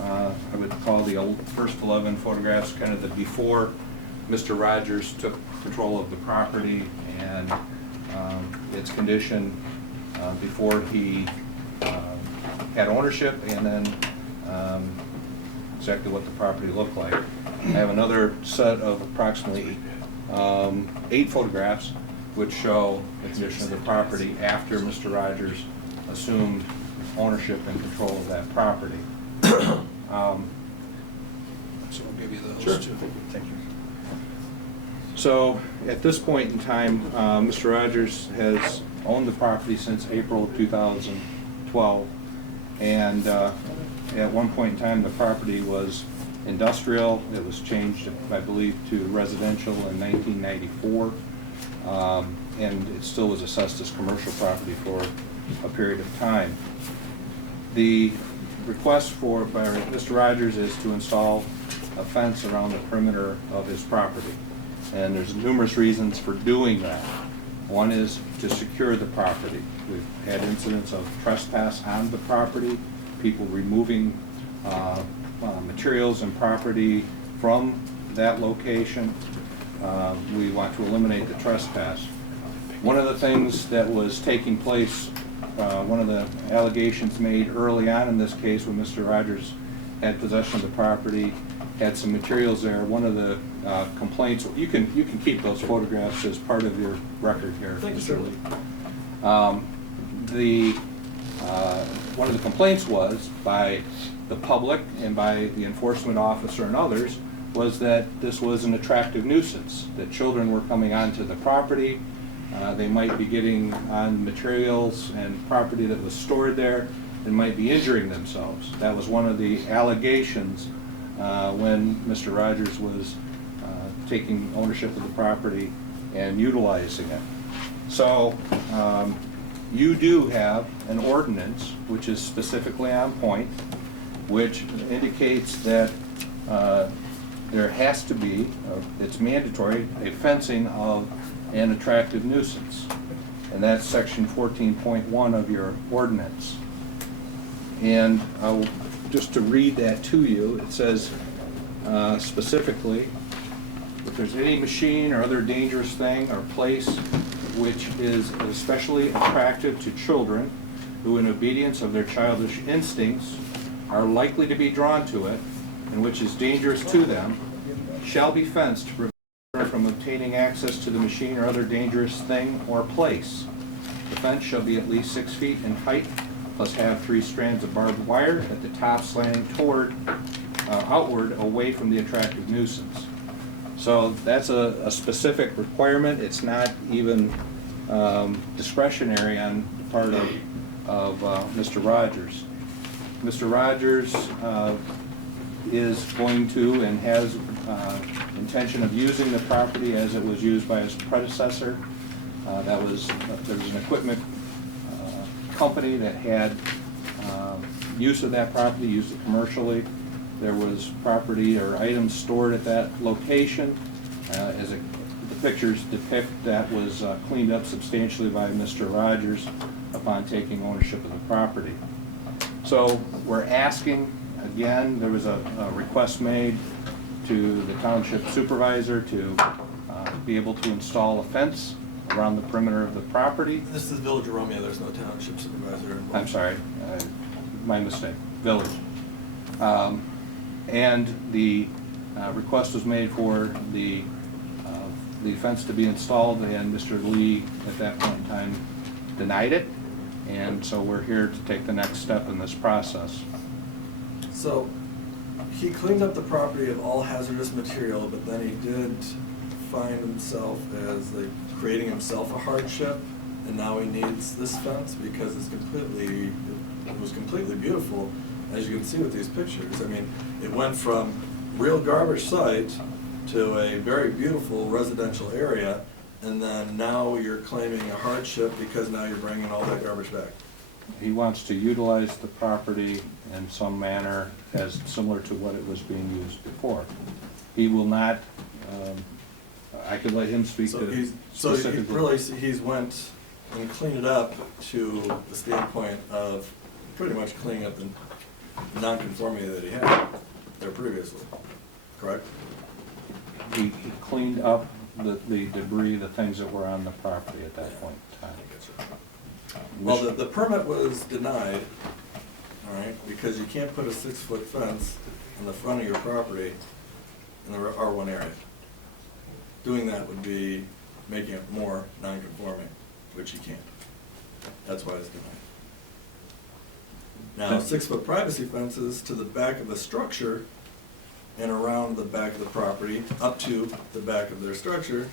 I would call the first 11 photographs kind of the before Mr. Rogers took control of the property and its condition before he had ownership, and then exactly what the property looked like. I have another set of approximately 8 photographs which show the condition of the property after Mr. Rogers assumed ownership and control of that property. So I'll give you those two. Thank you. So at this point in time, Mr. Rogers has owned the property since April of 2012. And at one point in time, the property was industrial. It was changed, I believe, to residential in 1994. And it still was assessed as commercial property for a period of time. The request by Mr. Rogers is to install a fence around the perimeter of his property. And there's numerous reasons for doing that. One is to secure the property. We've had incidents of trespass on the property, people removing materials and property from that location. We want to eliminate the trespass. One of the things that was taking place, one of the allegations made early on in this case when Mr. Rogers had possession of the property, had some materials there. One of the complaints, you can keep those photographs as part of your record here. Thank you, sir. One of the complaints was by the public and by the enforcement officer and others was that this was an attractive nuisance, that children were coming onto the property. They might be getting on materials and property that was stored there and might be injuring themselves. That was one of the allegations when Mr. Rogers was taking ownership of the property and utilizing it. So you do have an ordinance which is specifically on point, which indicates that there has to be, it's mandatory, a fencing of an attractive nuisance. And that's section 14.1 of your ordinance. And just to read that to you, it says specifically, if there's any machine or other dangerous thing or place which is especially attractive to children who in obedience of their childish instincts are likely to be drawn to it, and which is dangerous to them, shall be fenced to prevent them from obtaining access to the machine or other dangerous thing or place. The fence shall be at least 6 feet in height, plus have 3 strands of barbed wire at the top slanting outward away from the attractive nuisance. So that's a specific requirement. It's not even discretionary on the part of Mr. Rogers. Mr. Rogers is going to and has intention of using the property as it was used by his predecessor. There was an equipment company that had use of that property, used it commercially. There was property or items stored at that location. As the pictures depict, that was cleaned up substantially by Mr. Rogers upon taking ownership of the property. So we're asking, again, there was a request made to the township supervisor to be able to install a fence around the perimeter of the property. This is Village of Romeo, there's no township supervisor involved. I'm sorry, my mistake, village. And the request was made for the fence to be installed, and Mr. Lee at that point in time denied it. And so we're here to take the next step in this process. So, he cleaned up the property of all hazardous material, but then he did find himself as creating himself a hardship, and now he needs this fence because it was completely beautiful, as you can see with these pictures. I mean, it went from real garbage site to a very beautiful residential area, and then now you're claiming a hardship because now you're bringing all that garbage back. He wants to utilize the property in some manner as similar to what it was being used before. He will not, I could let him speak to it specifically. He's went and cleaned it up to the standpoint of pretty much cleaning up the non-conformity that he had there previously, correct? He cleaned up the debris, the things that were on the property at that point in time. Well, the permit was denied all right? Because you can't put a 6-foot fence in the front of your property in the R1 area. Doing that would be making it more non-conforming, which you can't. That's why it's denied. Now, 6-foot privacy fences to the back of the structure and around the back of the property, up to the back of their structure,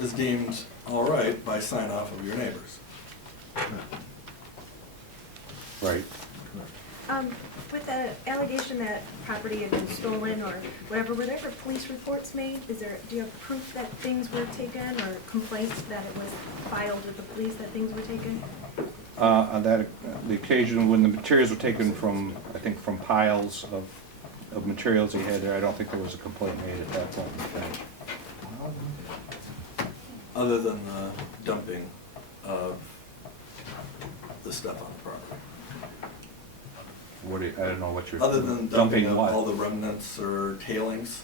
is deemed all right by sign-off of your neighbors. Right. With the allegation that property had been stolen or whatever, were there ever police reports made? Do you have proof that things were taken or complaints that it was filed with the police that things were taken? On that, the occasion when the materials were taken from, I think, from piles of materials he had there, I don't think there was a complaint made at that point in time. Other than the dumping of the stuff on the property. What do you, I don't know what you're. Other than dumping of what? all the remnants or tailings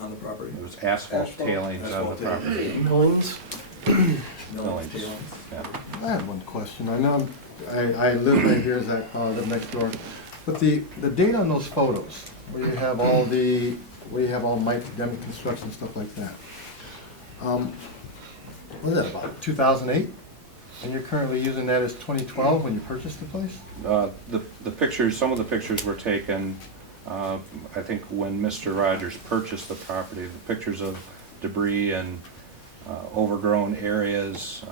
on the property. It was asphalt tailings on the Asphalt property. Millings? Millings, Tailings. tailings. Yeah. I have one question. I know I live right here, as I live next door. But the date on those photos, where you have all Mike Demi construction, stuff like that. What is that, about 2008? And you're currently using that as 2012 when you purchased the place? The pictures, some of the pictures were taken, I think when Mr. Rogers purchased the property, the pictures of debris and overgrown areas,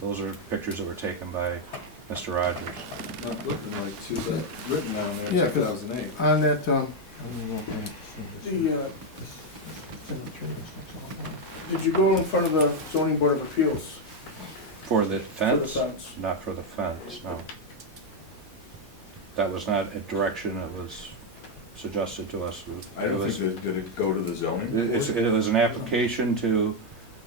those are pictures that were taken by Mr. Rogers. Not looking like two, but written down there, Yeah, 'cause 2008. On that, Did you go in front of the zoning board of appeals? For the fence? fence. Not for the fence, no. That was not a direction that was suggested to us. I don't think, did it go to the zoning? It was an application to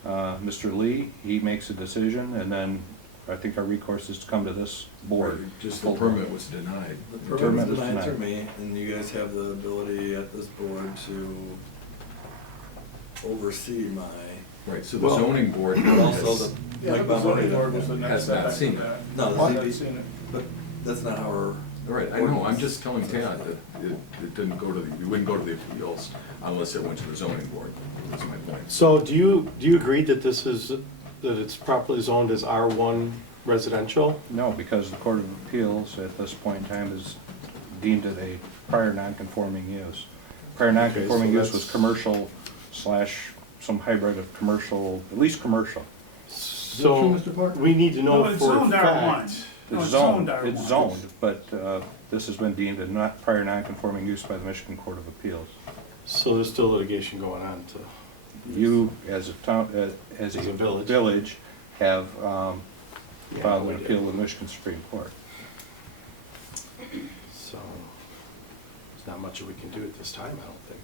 Mr. Lee. He makes a decision, and then I think our recourse is to come to this board. Just the permit was denied. The Permit permit was was denied through denied. me, and you guys have the ability at this board to oversee my, Right, so the Well- zoning board but also has, the. Yeah, like the zoning Bob board was the Moore, next has step not after seen it. that. No, the Well, ZB I've seen it. But that's not how our. all right, I know, I'm just telling Tad that it didn't go to the, it wouldn't go to the appeals unless it went to the zoning board, that's my point. So do you agree that this is, that it's properly zoned as R1 residential? No, because the Court of Appeals at this point in time has deemed it a prior non-conforming use. Prior non-conforming so use was that's- commercial slash some hybrid of commercial, at least commercial. So true, Mr. Park? we need to No, know it's for a zoned R1. fact. No, It's zoned, R1. it's zoned, but this has been deemed a not prior non-conforming use by the Michigan Court of Appeals. So there's still litigation going on to. You, as a town, as a As a village. village, have Yeah, filed we an did. appeal with the Michigan Supreme Court. So there's not much that we can do at this time, I don't think.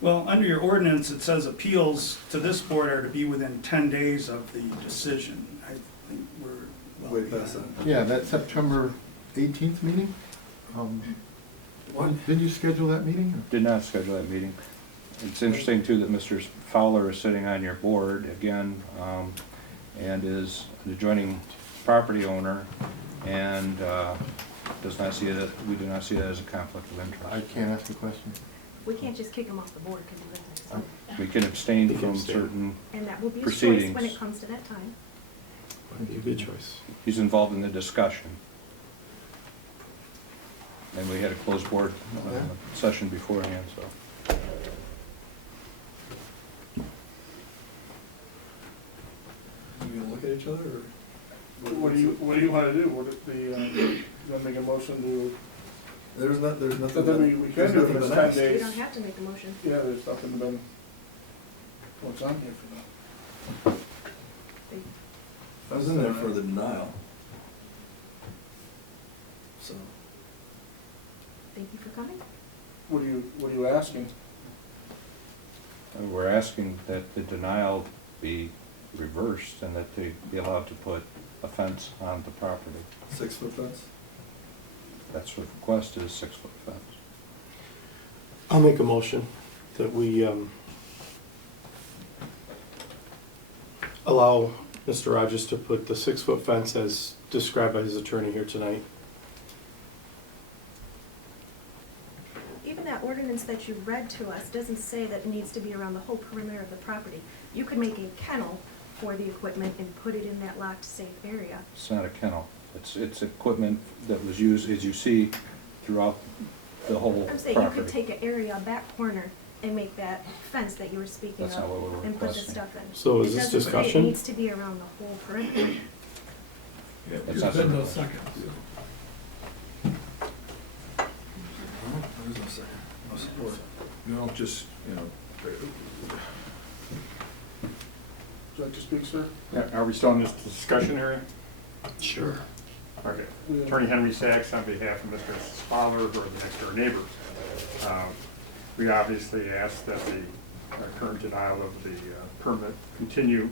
Well, under your ordinance, it says appeals to this board are to be within 10 days of the decision. I think we're well Way past beyond that. Yeah, that September 18th meeting? Did you schedule that meeting? Did not schedule that meeting. It's interesting too that Mr. Fowler is sitting on your board again, and is an adjoining property owner, and does not see it, we do not see that as a conflict of I interest. can't ask the question. We can't just kick him off the board because he lives next door. We can abstain He can from abstain. certain, And that will be his choice Proceedings. when it comes to that time. It'd be a good choice. he's involved in the discussion. And we had a closed board session beforehand, so. You gonna look at each other, or? What do you wanna do? You gonna make a motion to, There's nothing. we there's can do it nothing if it's been 10 asked. You days. don't have to make a motion. Yeah, there's nothing been, what's on here for that? I was in there for the denial. So, Thank you for coming. What are you asking? We're asking that the denial be reversed and that they be allowed to put a fence on the property. 6-foot fence? That's what the request is, 6-foot fence. I'll make a motion that we allow Mr. Rogers to put the 6-foot fence as described by his attorney here tonight that you read to us doesn't say that it needs to be around the whole perimeter of the property. You could make a kennel for the equipment and put it in that locked, safe area. It's not a kennel. It's equipment that was used, as you see, throughout the whole I'm saying you could property. take an area, a back corner, and make that fence that you were speaking That's not what we're of, and put the requesting. stuff in. So is It this doesn't say discussion? It needs to be around the whole perimeter. Yeah, That's not the request. There's no second, no support. No, just, you know, Would you like to speak, sir? Yeah, are we still in this discussion area? Sure. Okay. Attorney Henry Sachs on behalf of Mr. Fowler, who are the next door neighbors. We obviously ask that the current denial of the permit continue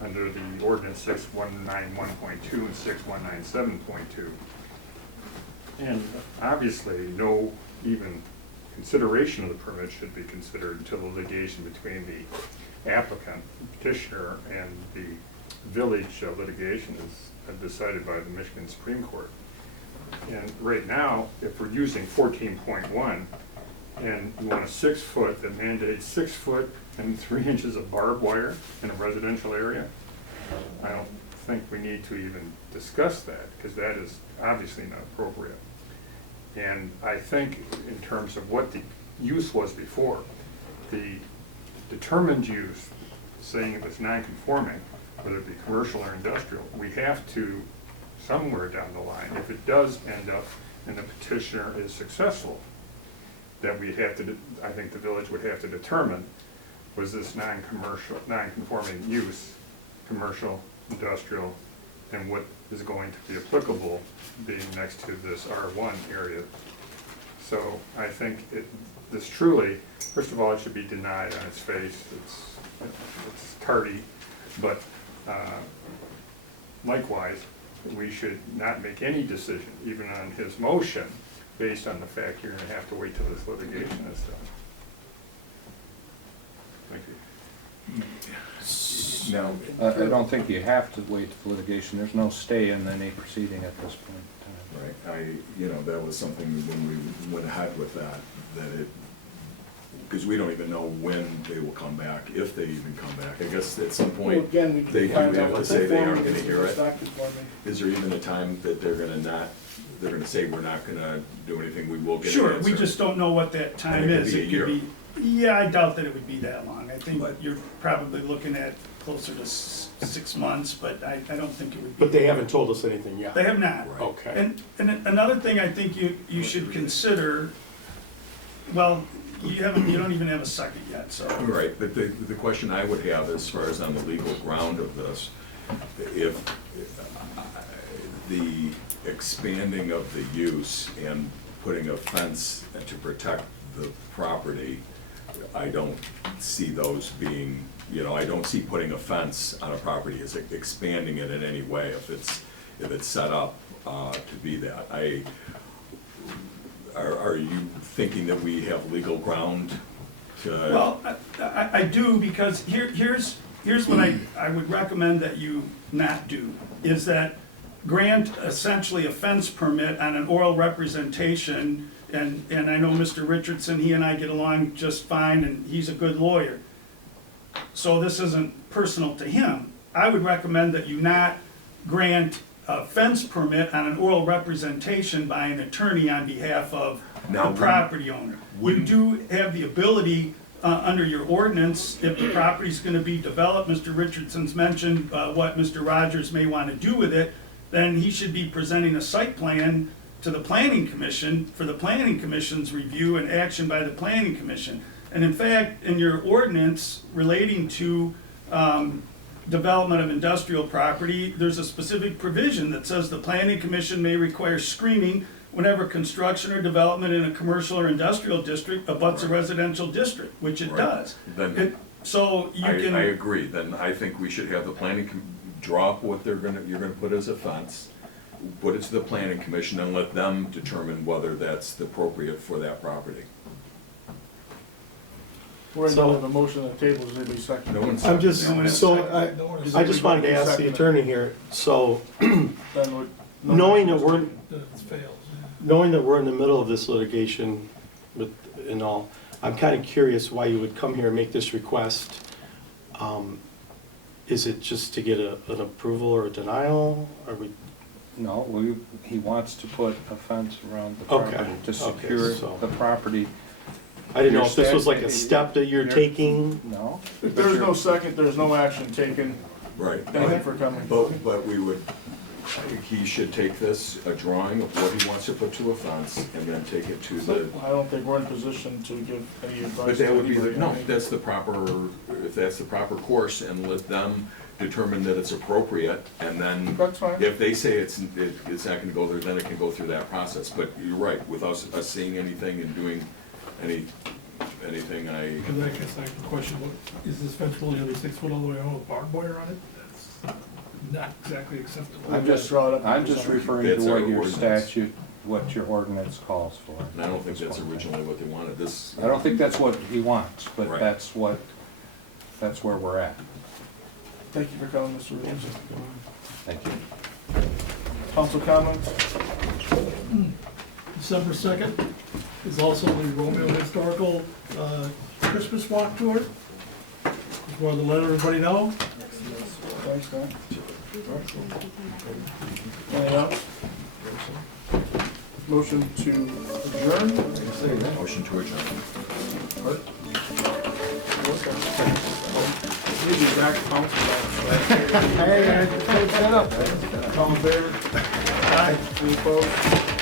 under the ordinance 6191.2 and 6197.2. And obviously, no even consideration of the permit should be considered until the litigation between the applicant, petitioner, and the village litigation is decided by the Michigan Supreme Court. And right now, if we're using 14.1, and you want a 6 foot that mandates 6 foot and 3 inches of barbed wire in a residential area, I don't think we need to even discuss that, because that is obviously not appropriate. And I think in terms of what the use was before, the determined use, saying it was non-conforming, whether it be commercial or industrial, we have to, somewhere down the line, if it does end up and the petitioner is successful, that we have to, I think the village would have to determine, was this non-commercial, non-conforming use, commercial, industrial, and what is going to be applicable being next to this R1 area. So I think this truly, first of all, it should be denied on its face. It's tardy, but likewise, we should not make any decision, even on his motion, based on the fact you're gonna have to wait till this litigation is done. Thank you. now, I don't think you have to wait for litigation. There's no stay in any proceeding at this point in time. right, that was something when we went ahead with that it, because we don't even know when they will come back, if they even come back. I guess at some Well, point, again, we they can do find out have to what say they they form aren't gonna against hear the it. stock conforming. Is there even a time that they're gonna say, we're not gonna do anything, we will get an Sure, answer? we just don't know what that time And it could is. be a It year. could be, yeah, I doubt that it would be that long. I think But- you're probably looking at closer to 6 months, but I don't think it would be. But they haven't told us anything yet. They have not. Right. Okay. And another thing I think you should consider, well, you don't even have a second yet, so. Right, but the question I would have as far as on the legal ground of this, if the expanding of the use and putting a fence to protect the property, I don't see those being, I don't see putting a fence on a property as expanding it in any way if it's set up to be that. Are you thinking that we have legal ground to? Well, I do, because here's what I would recommend that you not do, is that grant essentially a fence permit on an oral representation, and I know Mr. Richardson, he and I get along just fine, and he's a good lawyer. So this isn't personal to him. I would recommend that you not grant a fence permit on an oral representation by an attorney on behalf of Now, the property owner. You wouldn't- do have the ability, under your ordinance, if the property's gonna be developed, Mr. Richardson's mentioned what Mr. Rogers may wanna do with it, then he should be presenting a site plan to the planning commission for the planning commission's review and action by the planning commission. And in fact, in your ordinance relating to development of industrial property, there's a specific provision that says the planning commission may require screening whenever construction or development in a commercial or industrial district abuts a residential district, which it Right. does. Then So you I can. agree, then I think we should have the planning, draw up what you're gonna put as a fence, put it to the planning commission and let them determine whether that's appropriate for that property. We're in the So- middle of a motion on the table, does anybody second? No one's. I'm just, No one has so seconded. I just wanted to ask the attorney here, so Then would- knowing that we're in the middle of this litigation with and all. I'm kind of curious why you would come here and make this request. Is it just to get an approval or a denial? Are we, No, he wants to put a fence around the Okay, property to okay, secure so- the property. I didn't know Your if this was like a stat- step that you're taking? No. If there's no second, there's no action taken. Right. Thank you for coming. But we would, he should take this, a drawing of what he wants to put to a fence, and then take it to the, I don't think we're in position to give any advice. but that to would be, anybody. no, that's the proper, if that's the proper course, and let them determine that it's appropriate, and then That's fine. if they say it's not gonna go there, then it can go through that process. But you're right, without us seeing anything and doing anything, I, And I guess I have a question, is this fence really gonna be 6 foot all the way around with barbed wire on it? That's not exactly acceptable. I'm just draw it up. I'm just referring That's to our what your ordinance. statute, what your ordinance calls for. and I don't think that's originally what they wanted, this. I don't think that's what he wants, but Right. that's where we're at. Thank you for coming, Mr. Williams. Thank you. Council comments? December 2nd is also the Romeo Historical Christmas Walk Tour. Just wanted to let everybody know. Thanks, man. Anything else? Motion to adjourn? Motion to adjourn. Need the exact council. Hey, shut up, man. All in favor? Aye. Any opposed?